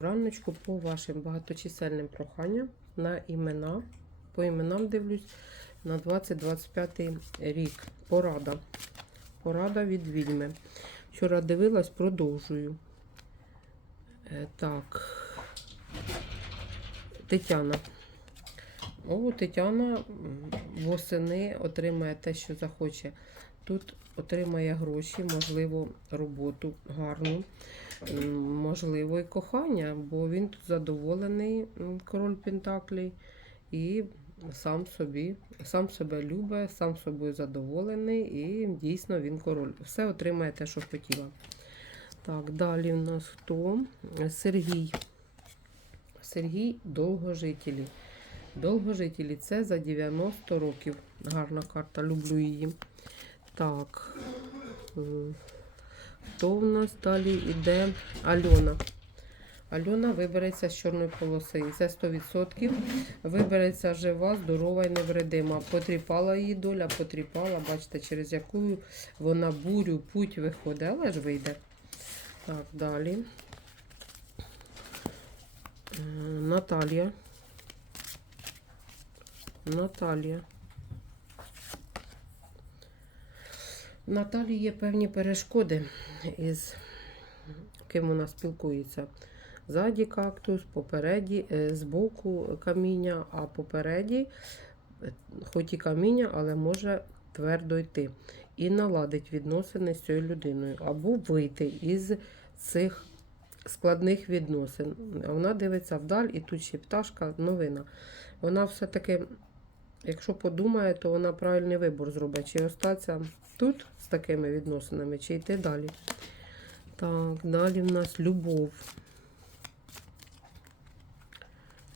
Раночку по вашим багаточисельним проханням на імена. По іменам дивлюсь на 2025 рік. Порада. Порада від відьми. Вчора дивилась, продовжую. Е, Так. Тетяна. О, Тетяна восени отримає те, що захоче. Тут отримає гроші, можливо, роботу гарну. Можливо, і кохання, бо він тут задоволений, король Пентаклей, і сам собі, сам себе любить, сам собою задоволений, і дійсно він король. Все отримає те, що хотіла. Так, далі в нас хто? Сергій. Сергій довгожителі. Довгожителі це за 90 років. Гарна карта, люблю її. Так. М, Хто в нас далі йде? Альона. Альона вибереться з чорної полоси. Це 100%. Вибереться жива, здорова і невредима. Потріпала її доля, потріпала, бачите, через яку вона бурю, путь виходить, але ж вийде. Так, далі. Е, Наталія. Наталія. Наталі є певні перешкоди, із ким вона спілкується. Ззаді кактус, попереді, е, збоку каміння, а попереді, е, хоч і каміння, але може твердо йти. І наладить відносини з цією людиною, або вийти із цих складних відносин. Вона дивиться вдаль, і тут ще пташка, новина. Вона все-таки, якщо подумає, то вона правильний вибір зробить. Чи остатися тут з такими відносинами, чи йти далі. Так, далі в нас любов.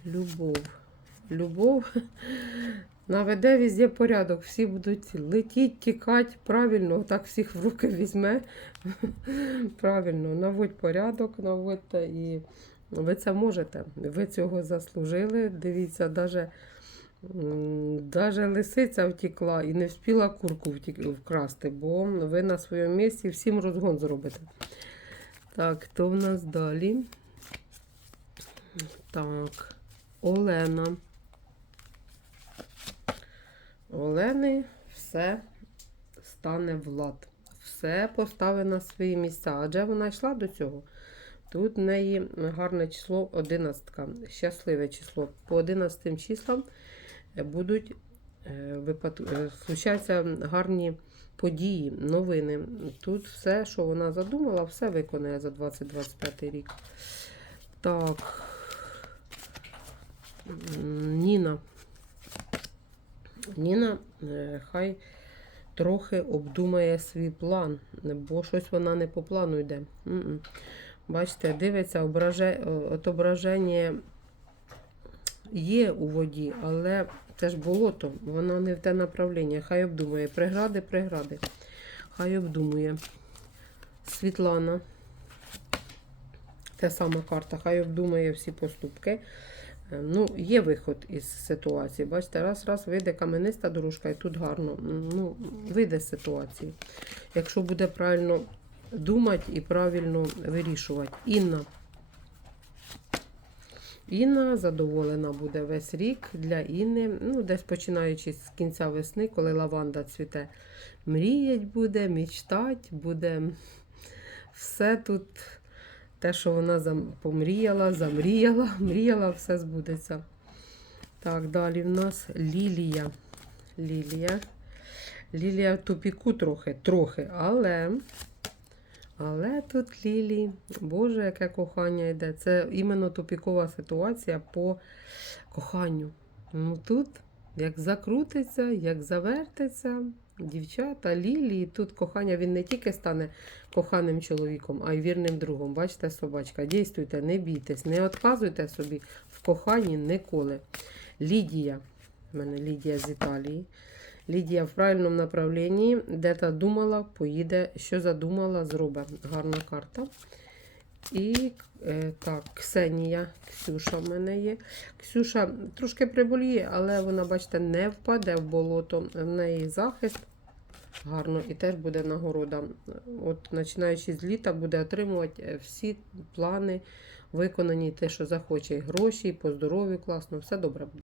Любов. Любов наведе везде порядок. Всі будуть летіти, тікати. Правильно, так всіх в руки візьме. Правильно, наводь порядок, наводьте і ви це можете. Ви цього заслужили. Дивіться, навіть Даже лисиця втекла і не встигла курку вкрасти, бо ви на своєму місці всім розгон зробите. Так, хто в нас далі? Так, Олена. Олени все стане в лад. Все поставить на свої місця. Адже вона йшла до цього. Тут в неї гарне число 11. Щасливе число. По 11 числам будуть е, е, случаються гарні події, новини. Тут все, що вона задумала, все виконає за 2025 рік. Так. Ніна. Ніна, е, хай трохи обдумає свій план, бо щось вона не по плану йде. Бачите, дивиться, ображе... отображення є у воді, але це ж болото, воно не в те направлення. Хай обдумує. Прегради, прегради. Хай обдумує. Світлана. Та сама карта. Хай обдумує всі поступки. Е, Ну, є виход із ситуації. Бачите, раз, раз вийде камениста дорожка, і тут гарно. Ну, вийде з ситуації. Якщо буде правильно думати і правильно вирішувати. Інна. Інна задоволена буде весь рік для Інни, ну, десь починаючи з кінця весни, коли лаванда цвіте. Мріять буде, мечтать, буде все тут, те, що вона помріяла, замріяла, мріяла, все збудеться. Так, далі в нас Лілія. Лілія. Лілія в тупіку трохи, трохи, але. Але тут Лілі, Боже, яке кохання йде. Це іменно тупікова ситуація по коханню. Ну тут як закрутиться, як завертиться. Дівчата, Лілі, тут кохання він не тільки стане коханим чоловіком, а й вірним другом. Бачите, собачка, дійствуйте, не бійтесь, не відказуйте собі в коханні ніколи. Лідія, в мене Лідія з Італії. Лідія в правильному направленні, де та думала, поїде, що задумала, зробить. Гарна карта. І е, так, Ксенія, Ксюша в мене є. Ксюша трошки приболіє, але вона, бачите, не впаде в болото. В неї захист гарно і теж буде нагорода. От починаючи з літа, буде отримувати е, всі плани виконані те, що захоче, гроші, по здоров'ю класно, все добре буде.